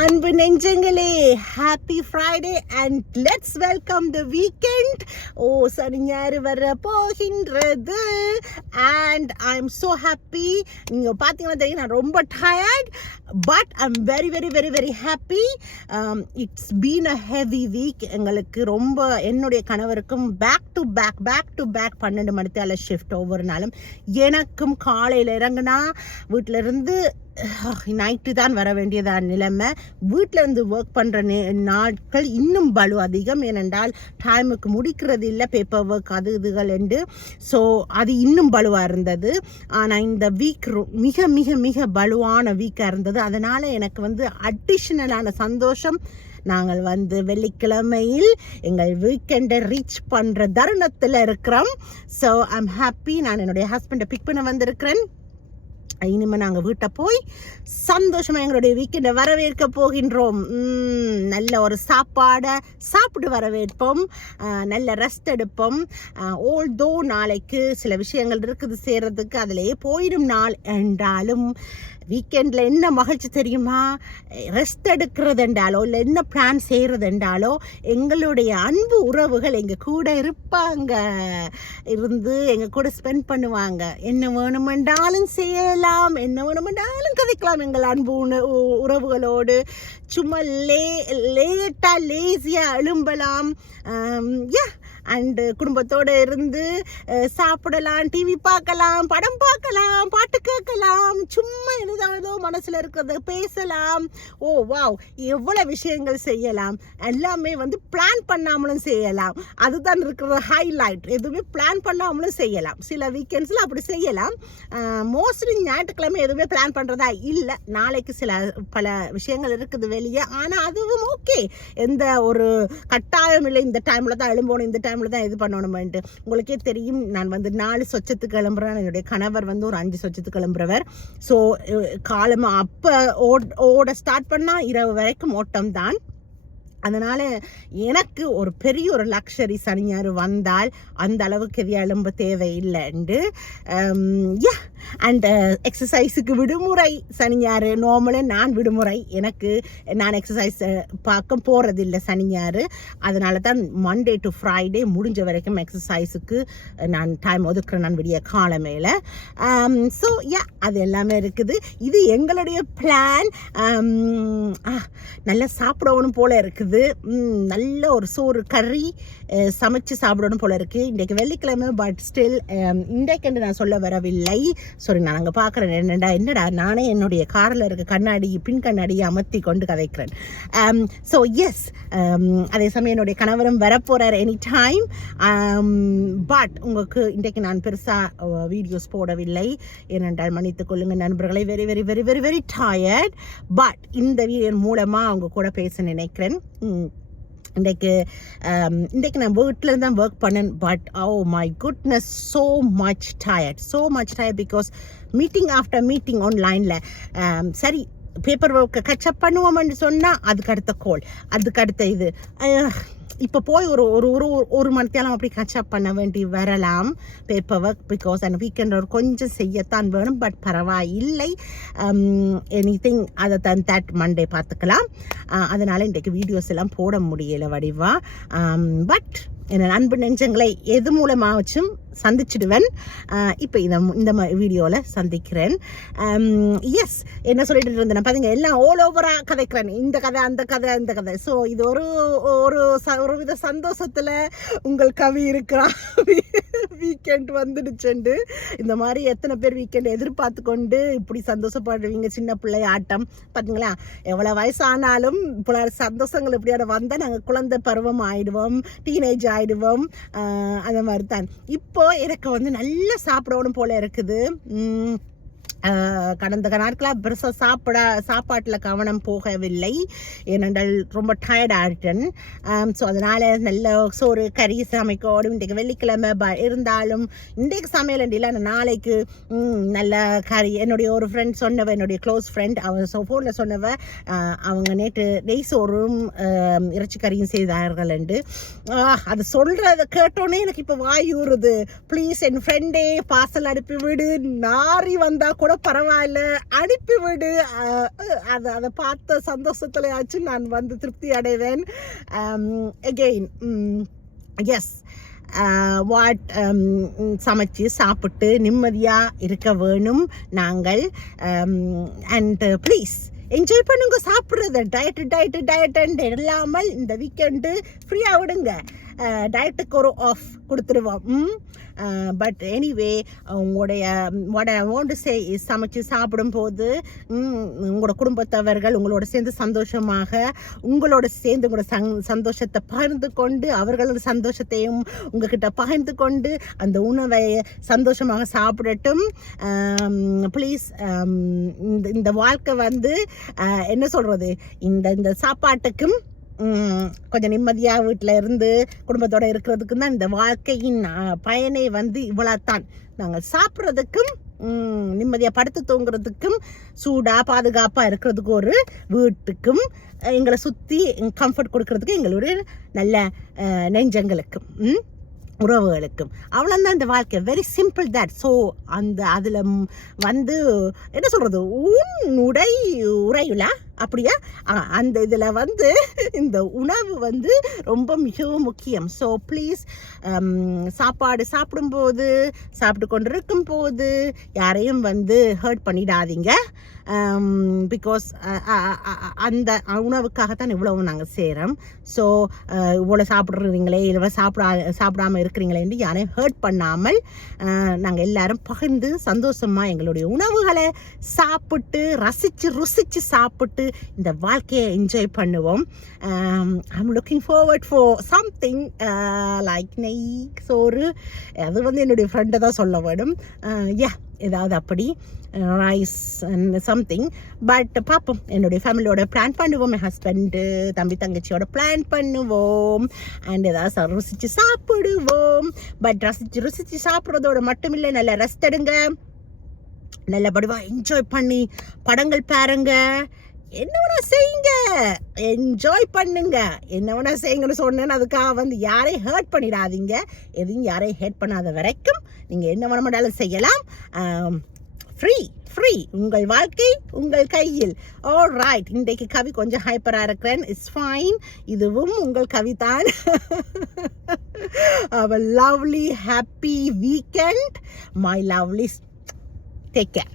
அன்பு நெஞ்சங்களே, happy Friday and let's welcome the weekend. சனி ஞாயிறு வர போகின்றது and I am so happy. நீங்கள் பார்த்தீங்கன்னா தெரியும், நான் ரொம்ப tired but I am very very very very happy. It's been a heavy week. எங்களுக்கு ரொம்ப, என்னுடைய கணவருக்கும் பேக் டு பேக் 12 மணித்தால ஷிஃப்ட் ஒவ்வொரு நாளும். எனக்கும் காலையில் இறங்குனா வீட்டிலேருந்து நைட்டு தான் வர வேண்டியதான் நிலைமை. வீட்டில் இருந்து ஒர்க் பண்ணுற நாட்கள் இன்னும் பலு அதிகம். ஏனென்றால் டைமுக்கு முடிக்கிறது இல்லை, பேப்பர் ஒர்க் அது இதுகள் என்று. ஸோ அது இன்னும் பலுவாக இருந்தது. ஆனால் இந்த வீக் மிக மிக மிக பலுவான வீக்காக இருந்தது. அதனால் எனக்கு அடிஷ்னலான சந்தோஷம், நாங்கள் வெள்ளிக்கிழமையில் எங்கள் வீக்கெண்டை ரீச் பண்ணுற தருணத்தில் இருக்கிறோம். So I'm happy. நான் என்னுடைய ஹஸ்பண்டை பிக் பண்ண வந்திருக்கிறேன். இனிமேல் நாங்கள் வீட்டை போய் சந்தோஷமாக எங்களுடைய வீக்கெண்டை வரவேற்க போகின்றோம். நல்ல ஒரு சாப்பாடை சாப்பிட்டு வரவேற்போம், நல்ல ரெஸ்ட் எடுப்போம். ஓல்தோ நாளைக்கு சில விஷயங்கள் இருக்குது செய்கிறதுக்கு, அதிலேயே போயிடும் நாள் என்றாலும் வீக்கெண்டில் என்ன மகிழ்ச்சி தெரியுமா? ரெஸ்ட் எடுக்கிறது என்றாலோ இல்லை என்ன பிளான் செய்கிறது என்றாலோ எங்களுடைய அன்பு உறவுகள் எங்கள் கூட இருப்பாங்க, இருந்து எங்கள் கூட ஸ்பெண்ட் பண்ணுவாங்க. என்ன வேணுமென்றாலும் செய்யலாம், என்ன வேணுமென்றாலும் கதைக்கலாம் எங்கள் அன்பு உறவுகளோடு. சும்மா லேட்டாக லேசியாக எழும்பலாம். அண்டு குடும்பத்தோடு இருந்து சாப்பிடலாம், டிவி பார்க்கலாம், படம் பார்க்கலாம், பாட்டு கேட்கலாம், சும்மா ஏதோ மனசில் இருக்கிறத பேசலாம். வாவ், எவ்வளோ விஷயங்கள் செய்யலாம். எல்லாமே பிளான் பண்ணாமலும் செய்யலாம். அதுதான் இருக்கிற ஹைலைட். எதுவுமே பிளான் பண்ணாமலும் செய்யலாம். சில வீக்கெண்ட்ஸில் அப்படி செய்யலாம். மோஸ்ட்லி ஞாயிற்றுக்கிழமை எதுவுமே பிளான் பண்ணுறதா இல்லை. நாளைக்கு பல விஷயங்கள் இருக்குது வெளியே. ஆனால் அதுவும் ஓகே, எந்த ஒரு கட்டாயம் இல்லை. இந்த டைமில் தான் எழும்பணும், இந்த டைமில் தான் இது பண்ணணுமென்ட்டு. உங்களுக்கே தெரியும், நான் 4 சொச்சத்துக்கு கிளம்புறேன். என்னுடைய கணவர் ஒரு 5 சொச்சத்துக்கு கிளம்புறவர். ஸோ காலமாக அப்போ ஓட ஸ்டார்ட் பண்ணால் இரவு வரைக்கும் ஓட்டம் தான். அதனால் எனக்கு ஒரு பெரிய ஒரு லக்ஸரி சனி ஞாயிறு வந்தால் அந்த அளவுக்கு எழும்ப தேவையில்லைண்டு. அண்ட் எக்ஸசைஸுக்கு விடுமுறை சனி ஞாயிறு. நார்மலாக நான் விடுமுறை, நான் எக்ஸசைஸ் பார்க்க போகிறதில்லை சனி ஞாயிறு. அதனால தான் மண்டே டு ஃப்ரைடே முடிஞ்ச வரைக்கும் எக்ஸசைஸுக்கு நான் டைம் ஒதுக்குறேன், நான் விடிய காலமேல. ஸோ அது எல்லாமே இருக்குது. இது எங்களுடைய பிளான். நல்லா சாப்பிடணும் போல இருக்குது. நல்ல ஒரு சோறு கறி சமைச்சு சாப்பிடணும் போல இருக்கு. இன்றைக்கு வெள்ளிக்கிழமை, பட் ஸ்டில் இன்றைக்கு நான் சொல்ல வரவில்லை. சாரி, நான் அங்கே பார்க்குறேன். என்னடா நானே என்னுடைய காரில் இருக்க பின் கண்ணாடியை அமர்த்தி கொண்டு கதைக்கிறேன். ஸோ எஸ், அதே சமயம் என்னுடைய கணவரும் வரப்போகிறார் எனி டைம். பட் உங்களுக்கு இன்றைக்கு நான் பெருசாக வீடியோஸ் போடவில்லை. ஏனென்றால் மன்னித்துக் கொள்ளுங்கள் நண்பர்களை, very very very very very tired. But இந்த வீடியோ மூலமாக அவங்க கூட பேச நினைக்கிறேன். இன்றைக்கு நான் வீட்டில் தான் ஒர்க் பண்ணேன். But my goodness, so much tired because meeting after meeting ஆன்லைனில். சரி, பேப்பர் ஒர்க்கை கட்சப் பண்ணுவோம்னு சொன்னால் அதுக்கு அடுத்த கோல், அதுக்கு அடுத்த இது. இப்போ போய் ஒரு மணித்தேலம் அப்படி கட்சப் பண்ண வேண்டி வரலாம் பேப்பர் ஒர்க். பிகாஸ் அந்த வீக்கெண்ட் கொஞ்சம் செய்யத்தான் வேணும். பட் பரவாயில்லை, எனிதிங் அதை தான் தட் மண்டே பார்த்துக்கலாம். அதனால் இன்றைக்கு வீடியோஸ் எல்லாம் போட முடியலை வடிவா. பட் என் அன்பு நெஞ்சங்களை எது மூலமாச்சும் சந்திச்சிடுவேன். இப்போ இந்த வீடியோவில் சந்திக்கிறேன். எஸ், என்ன சொல்லிட்டு இருந்தேன் பார்த்தீங்க, எல்லாம் ஆல் ஓவராக கதைக்கிறேன். இந்த கதை, அந்த கதை, இந்த கதை. ஸோ இது ஒரு வித சந்தோஷத்தில் உங்கள் கவி இருக்கிறா. வீக்கெண்ட் வந்துடுச்சுண்டு. இந்த மாதிரி எத்தனை பேர் வீக்கெண்ட் எதிர்பார்த்து கொண்டு இப்படி சந்தோஷப்படுவீங்க. சின்ன பிள்ளை ஆட்டம் பார்த்தீங்களா? எவ்வளோ வயசானாலும் இப்போ சந்தோஷங்கள் இப்படியோட வந்தால் நாங்கள் குழந்தை பருவம் ஆயிடுவோம், டீனேஜ் ஆயிடுவோம். அந்த மாதிரி தான் இப்போ எனக்கு நல்லா சாப்பிடணும் போல இருக்குது. கடந்த நாட்களாக பெருசாக சாப்பாட்டில் கவனம் போகவில்லை. ஏனென்றால் ரொம்ப டயர்ட் ஆகிட்டேன். ஸோ அதனால் நல்ல சோறு கறி சமைக்கணும். இன்றைக்கு வெள்ளிக்கிழமை இருந்தாலும் இன்றைக்கு சமையல் இல்லை, நாளைக்கு நல்ல கறி. என்னுடைய ஒரு ஃப்ரெண்ட் சொன்னவ, என்னுடைய க்ளோஸ் ஃப்ரெண்ட், அவன் ஃபோனில் சொன்னவ, அவங்க நேற்று நெய் சோறும் இறைச்சி கறியும் செய்தார்கள் என்று. அது சொல்கிறத கேட்டோன்னே எனக்கு இப்போ வாய் ஊறுது. ப்ளீஸ் என் ஃப்ரெண்டே பார்சல் அனுப்பி விடு, நாரி வந்தால் கூட பரவாயில்ல, அனுப்பிவிடு. அதை பார்த்த சந்தோஷத்துலயாச்சும் நான் வந்து திருப்தி அடைவேன். அகெயின் எஸ், வாட் சமைச்சு சாப்பிட்டு நிம்மதியாக இருக்க வேணும் நாங்கள். அண்ட் ப்ளீஸ் என்ஜாய் பண்ணுங்க சாப்பிட்றத. டயட்டு இல்லாமல் இந்த வீக்கெண்டு ஃப்ரீயாக விடுங்க. டயட்டுக்கு ஒரு ஆஃப் கொடுத்துருவோம். பட் எனிவே, உங்களுடைய what I want to say is, சமைச்சு சாப்பிடும்போது உங்களோட குடும்பத்தவர்கள் உங்களோட சேர்ந்து சந்தோஷமாக, உங்களோட சேர்ந்து உங்களோட சந்தோஷத்தை பகிர்ந்து கொண்டு, அவர்களோட சந்தோஷத்தையும் உங்ககிட்ட பகிர்ந்து கொண்டு அந்த உணவை சந்தோஷமாக சாப்பிடட்டும். ப்ளீஸ், இந்த வாழ்க்கை வந்து என்ன சொல்கிறது, இந்த சாப்பாட்டுக்கும் கொஞ்சம் நிம்மதியாக வீட்டில் இருந்து குடும்பத்தோடு இருக்கிறதுக்கு தான் இந்த வாழ்க்கையின் பயனை வந்து இவ்வளோத்தான். நாங்கள் சாப்பிட்றதுக்கும் நிம்மதியாக படுத்து தூங்குறதுக்கும் சூடாக பாதுகாப்பாக இருக்கிறதுக்கு ஒரு வீட்டுக்கும் எங்களை சுற்றி கம்ஃபர்ட் கொடுக்கறதுக்கு எங்களுடைய நல்ல நெஞ்சங்களுக்கும் உறவுகளுக்கும் அவ்வளோதான் இந்த வாழ்க்கை. Very simple that. ஸோ அதில் வந்து என்ன சொல்கிறது, உரையுலா அப்படியா, அந்த இதில் வந்து இந்த உணவு வந்து ரொம்ப மிகவும் முக்கியம். ஸோ ப்ளீஸ், சாப்பாடு சாப்பிடும்போது, சாப்பிட்டு கொண்டு இருக்கும் போது யாரையும் வந்து ஹர்ட் பண்ணிடாதீங்க. பிகாஸ் அந்த உணவுக்காகத்தான் இவ்வளவு நாங்கள் செய்கிறோம். ஸோ இவ்வளோ சாப்பிட்றீங்களே, இல்லை சாப்பிடாமல் இருக்கிறீங்களேன்னு யாரையும் ஹர்ட் பண்ணாமல் நாங்கள் எல்லாரும் பகிர்ந்து சந்தோஷமாக எங்களுடைய உணவுகளை சாப்பிட்டு ருசித்து சாப்பிட்டு இந்த வாழ்க்கையை என்ஜாய் பண்ணுவோம். I'm looking forward for something like நெய் சோறு. அது வந்து என்னுடைய ஃப்ரெண்டை தான் சொல்ல வேணும். ஏதாவது அப்படி ரைஸ் அண்ட் சம்திங். பட் பார்ப்போம், என்னுடைய ஃபேமிலியோட பிளான் பண்ணுவோம். என் ஹஸ்பண்டு தம்பி தங்கச்சியோட பிளான் பண்ணுவோம். அண்ட் ஏதாவது ருசித்து சாப்பிடுவோம். பட் ருசித்து சாப்பிட்றதோட மட்டும் இல்லை, நல்ல ரெஸ்ட் எடுங்க, நல்லபடியாக என்ஜாய் பண்ணி படங்கள் பாருங்க, என்ன வேணா செய்யுங்க, என்ஜாய் பண்ணுங்க. என்ன வேணா செய்யுங்கன்னு சொன்னேன்னு அதுக்காக வந்து யாரையும் ஹர்ட் பண்ணிடாதீங்க. எதையும் யாரையும் ஹர்ட் பண்ணாத வரைக்கும் நீங்கள் என்ன வேணாலும் செய்யலாம். ஃப்ரீ, உங்கள் வாழ்க்கை உங்கள் கையில். ஆல் ரைட், இன்றைக்கு கவி கொஞ்சம் ஹைப்பராக இருக்கிறேன். இட்ஸ் ஃபைன், இதுவும் உங்கள் கவிதான். Have a lovely happy weekend, my lovelies. Take care.